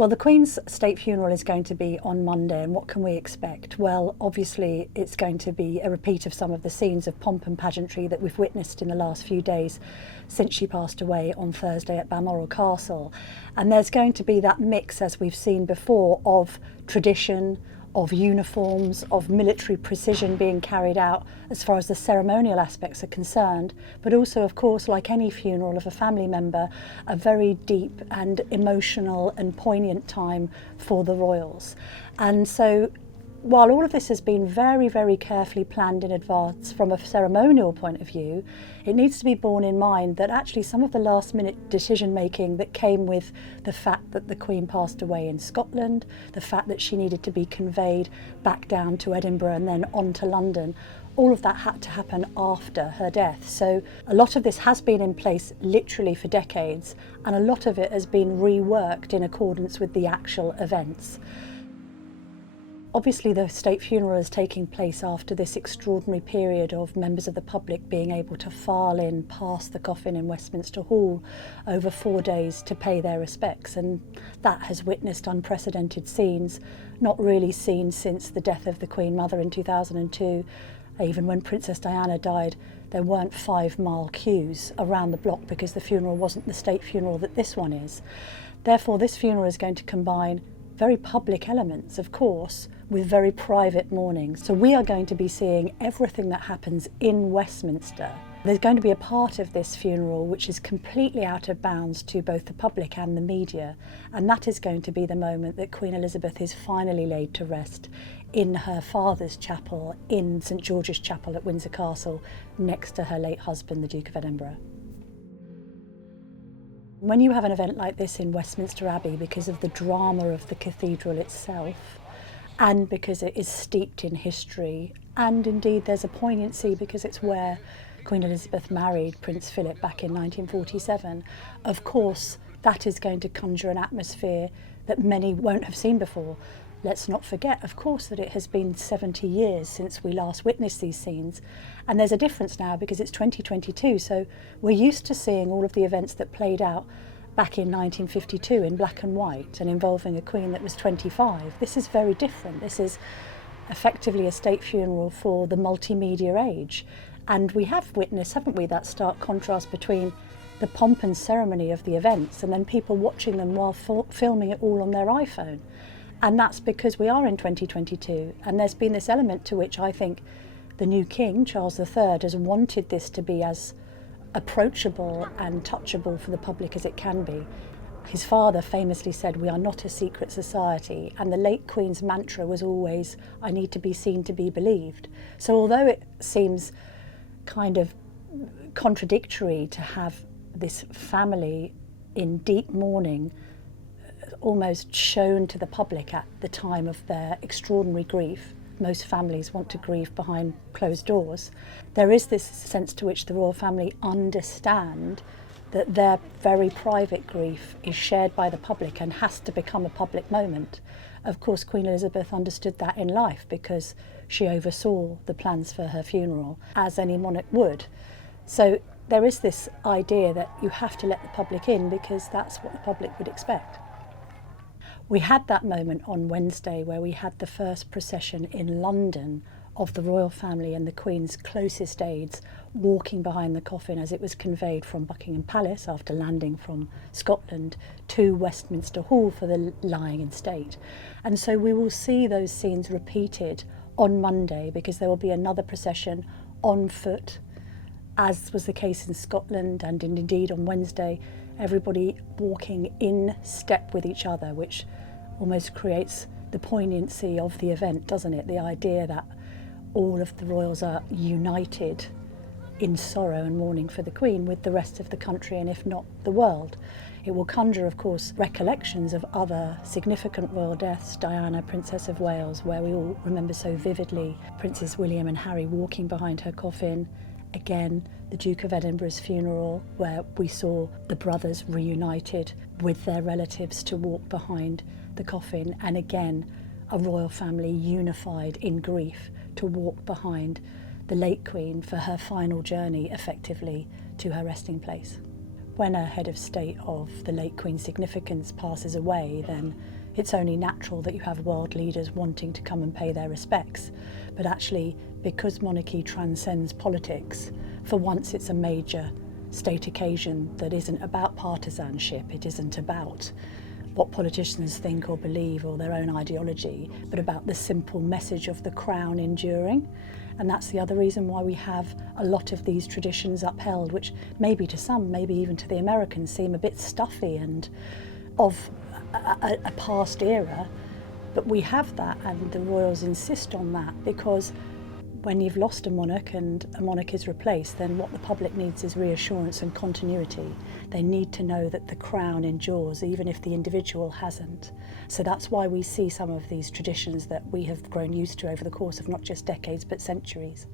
Well, the Queen's state funeral is going to be on Monday, and what can we expect? Well, obviously it's going to be a repeat of some of the scenes of pomp and pageantry that we've witnessed in the last few days since she passed away on Thursday at Balmoral Castle. And there's going to be that mix, as we've seen before, of tradition, of uniforms, of military precision being carried out as far as the ceremonial aspects are concerned, but also, of course, like any funeral of a family member, a very deep and emotional and poignant time for the royals. And so while all of this has been very, very carefully planned in advance from a ceremonial point of view, it needs to be borne in mind that actually some of the last minute decision making that came with the fact that the Queen passed away in Scotland, the fact that she needed to be conveyed back down to Edinburgh and then on to London, all of that had to happen after her death. So a lot of this has been in place literally for decades, and a lot of it has been reworked in accordance with the actual events. Obviously, the state funeral is taking place after this extraordinary period of members of the public being able to file in past the coffin in Westminster Hall over 4 days to pay their respects, and that has witnessed unprecedented scenes, not really seen since the death of the Queen Mother in 2002. Even when Princess Diana died, there weren't 5-mile queues around the block because the funeral wasn't the state funeral that this one is. Therefore, this funeral is going to combine very public elements, of course, with very private mourning. So we are going to be seeing everything that happens in Westminster. There's going to be a part of this funeral which is completely out of bounds to both the public and the media, and that is going to be the moment that Queen Elizabeth is finally laid to rest in her father's chapel in St George's Chapel at Windsor Castle, next to her late husband, the Duke of Edinburgh. When you have an event like this in Westminster Abbey, because of the drama of the cathedral itself, and because it is steeped in history, and indeed there's a poignancy because it's where Queen Elizabeth married Prince Philip back in 1947, of course that is going to conjure an atmosphere that many won't have seen before. Let's not forget, of course, that it has been 70 years since we last witnessed these scenes, and there's a difference now because it's 2022, so we're used to seeing all of the events that played out back in 1952 in black and white and involving a Queen that was 25. This is very different. This is effectively a state funeral for the multimedia age, and we have witnessed, haven't we, that stark contrast between the pomp and ceremony of the events and then people watching them while filming it all on their iPhone. And that's because we are in 2022, and there's been this element to which I think the new King, Charles III, has wanted this to be as approachable and touchable for the public as it can be. His father famously said, "We are not a secret society," and the late Queen's mantra was always, "I need to be seen to be believed." So although it seems kind of contradictory to have this family in deep mourning almost shown to the public at the time of their extraordinary grief, most families want to grieve behind closed doors, there is this sense to which the royal family understand that their very private grief is shared by the public and has to become a public moment. Of course, Queen Elizabeth understood that in life because she oversaw the plans for her funeral, as any monarch would. So there is this idea that you have to let the public in because that's what the public would expect. We had that moment on Wednesday where we had the first procession in London of the royal family and the Queen's closest aides walking behind the coffin as it was conveyed from Buckingham Palace after landing from Scotland to Westminster Hall for the lying in state. And so we will see those scenes repeated on Monday because there will be another procession on foot, as was the case in Scotland, and indeed on Wednesday, everybody walking in step with each other, which almost creates the poignancy of the event, doesn't it? The idea that all of the royals are united in sorrow and mourning for the Queen with the rest of the country and if not the world. It will conjure, of course, recollections of other significant royal deaths, Diana, Princess of Wales, where we all remember so vividly Princes William and Harry walking behind her coffin. Again, the Duke of Edinburgh's funeral, where we saw the brothers reunited with their relatives to walk behind the coffin, and again, a royal family unified in grief to walk behind the late Queen for her final journey, effectively, to her resting place. when a head of state of the late Queen's significance passes away, then it's only natural that you have world leaders wanting to come and pay their respects. But actually, because monarchy transcends politics, for once it's a major state occasion that isn't about partisanship, it isn't about what politicians think or believe or their own ideology, but about the simple message of the crown enduring. And that's the other reason why we have a lot of these traditions upheld, which maybe to some, maybe even to the Americans, seem a bit stuffy and of a past era. But we have that, and the royals insist on that, because when you've lost a monarch and a monarch is replaced, then what the public needs is reassurance and continuity. They need to know that the crown endures, even if the individual hasn't. So that's why we see some of these traditions that we have grown used to over the course of not just decades, but centuries.